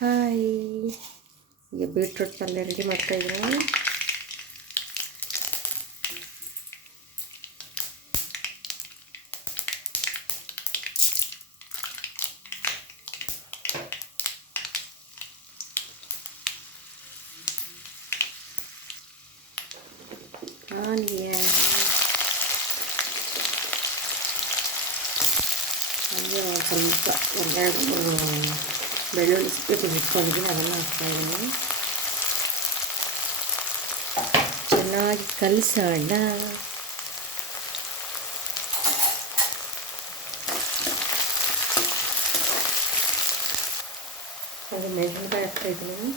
Hi, ಈಗ beetroot ಪಲ್ಯ ready ಮಾಡ್ತಾಯಿದ್ದೀನಿ. ಆನಿಯನ್ ಹಾಗೆ ಸ್ವಲ್ಪ ಒಂದೆರಡು ಬೆಳ್ಳುಳ್ಳಿ ಸಿಪ್ಪೆ ಇಟ್ಕೊಂಡಿದ್ದೀನಿ, ಅದನ್ನು ಹಾಕ್ತಾಯಿದ್ದೀನಿ. ಚೆನ್ನಾಗಿ ಕಲಸೋಣ. ಹಾಗೆ ಮೆಣಸಿನ್ಕಾಯಿ ಹಾಕ್ತಾಯಿದ್ದೀನಿ.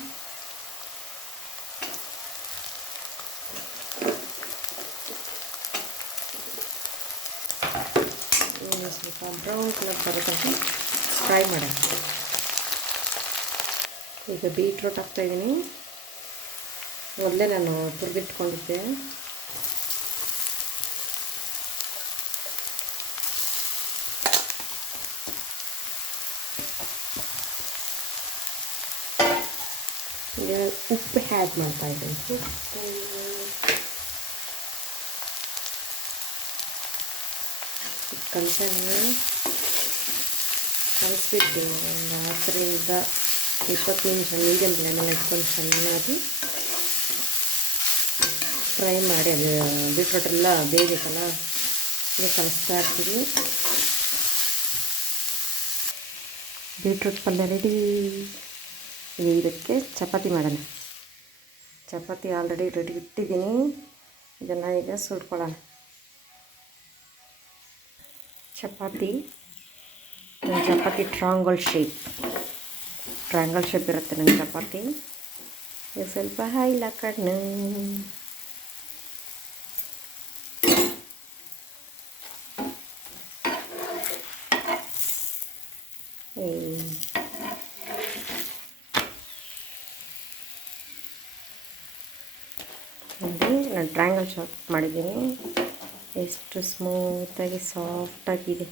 ಸ್ವಲ್ಪ ಬ್ರೌನ್ ಕಲರ್ ಬರೋತಂಕ ಫ್ರೈ ಮಾಡೋಣ. ಈಗ ಬೀಟ್ರೂಟ್ ಹಾಕ್ತಾಯಿದ್ದೀನಿ. ಮೊದಲೇ ನಾನು ತುರಿದಿಟ್ಕೊಂಡಿದ್ದೆ. ಈಗ ಉಪ್ಪು ಆ್ಯಡ್ ಮಾಡ್ತಾಯಿದ್ದೀನಿ. ಕಲಿಸ್ಬಿಟ್ಟು ಒಂದು 10ರಿಂದ 20 ನಿಮಿಷ ಮೀಡಿಯಮ್ ಫ್ಲೇಮಲ್ಲಿ ಇಟ್ಕೊಂಡು ಚೆನ್ನಾಗಿ ಫ್ರೈ ಮಾಡಿ, ಅದು ಬೀಟ್ರೂಟೆಲ್ಲ ಬೇಯಬೇಕಲ್ಲ, ಈಗ ಕಲಿಸ್ತಾ ಇರ್ತೀವಿ. ಬೀಟ್ರೂಟ್ ಪಲ್ಯ ರೆಡಿ. ಇದಕ್ಕೆ ಚಪಾತಿ ಮಾಡೋಣ. ಚಪಾತಿ ಆಲ್ರೆಡಿ ರೆಡಿ ಇಟ್ಟಿದ್ದೀನಿ, ಇದನ್ನು ಈಗ ಸುಟ್ಕೊಳ್ಳೋಣ. ಚಪಾತಿ ಟ್ರಯಾಂಗಲ್ ಶೇಪ್ ಇರುತ್ತೆ ನನ್ನ ಚಪಾತಿ. ಈಗ ಸ್ವಲ್ಪ ಆಯಿಲ್ ಹಾಕೋಣ. ನೋಡಿ, ನಾನು ಟ್ರಯಾಂಗಲ್ ಶೇಪ್ ಮಾಡಿದ್ದೀನಿ. ಎಷ್ಟು ಸ್ಮೂತಾಗಿ ಸಾಫ್ಟಾಗಿದೆ.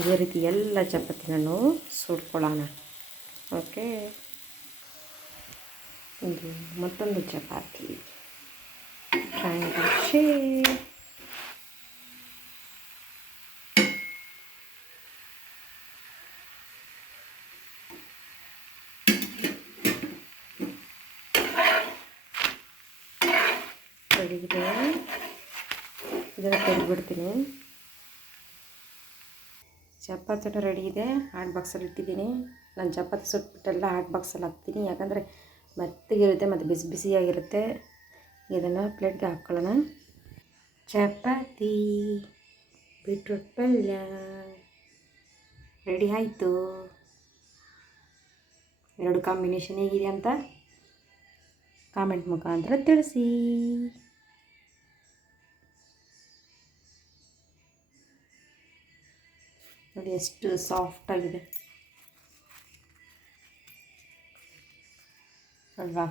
ಇದೇ ರೀತಿ ಎಲ್ಲ ಚಪಾತಿನೂ ಸುಟ್ಕೊಳ್ಳೋಣ. ಓಕೆ, ಇದು ಮತ್ತೊಂದು ಚಪಾತಿ ಟ್ರಯಾಂಗಲ್ ಶೇಪ್. ರೆಡಿಗಿದೆ. ಇದನ್ನು ತೆಗೆದುಬಿಡ್ತೀನಿ. ಚಪಾತಿನೂ ರೆಡಿ ಇದೆ. ಹಾಟ್ ಬಾಕ್ಸಲ್ಲಿ ಇಟ್ಟಿದ್ದೀನಿ. ನಾನು ಚಪಾತಿ ಸುಟ್ಬಿಟ್ಟೆಲ್ಲ ಹಾಟ್ ಬಾಕ್ಸಲ್ಲಿ ಹಾಕ್ತೀನಿ, ಯಾಕಂದರೆ ಮೆತ್ತಗಿರುತ್ತೆ ಮತ್ತು ಬಿಸಿ ಬಿಸಿಯಾಗಿರುತ್ತೆ. ಇದನ್ನು ಪ್ಲೇಟ್ಗೆ ಹಾಕ್ಕೊಳ್ಳೋಣ. ಚಪಾತಿ ಬೀಟ್ರೂಟ್ ಪಲ್ಯ ರೆಡಿ ಆಯಿತು. ಎರಡು ಕಾಂಬಿನೇಷನ್ ಹೇಗಿದೆ ಅಂತ ಕಾಮೆಂಟ್ ಮುಖಾಂತರ ತಿಳಿಸಿ. ನೋಡಿ ಎಷ್ಟು ಸಾಫ್ಟಾಗಿದೆ ಅಲ್ವಾ.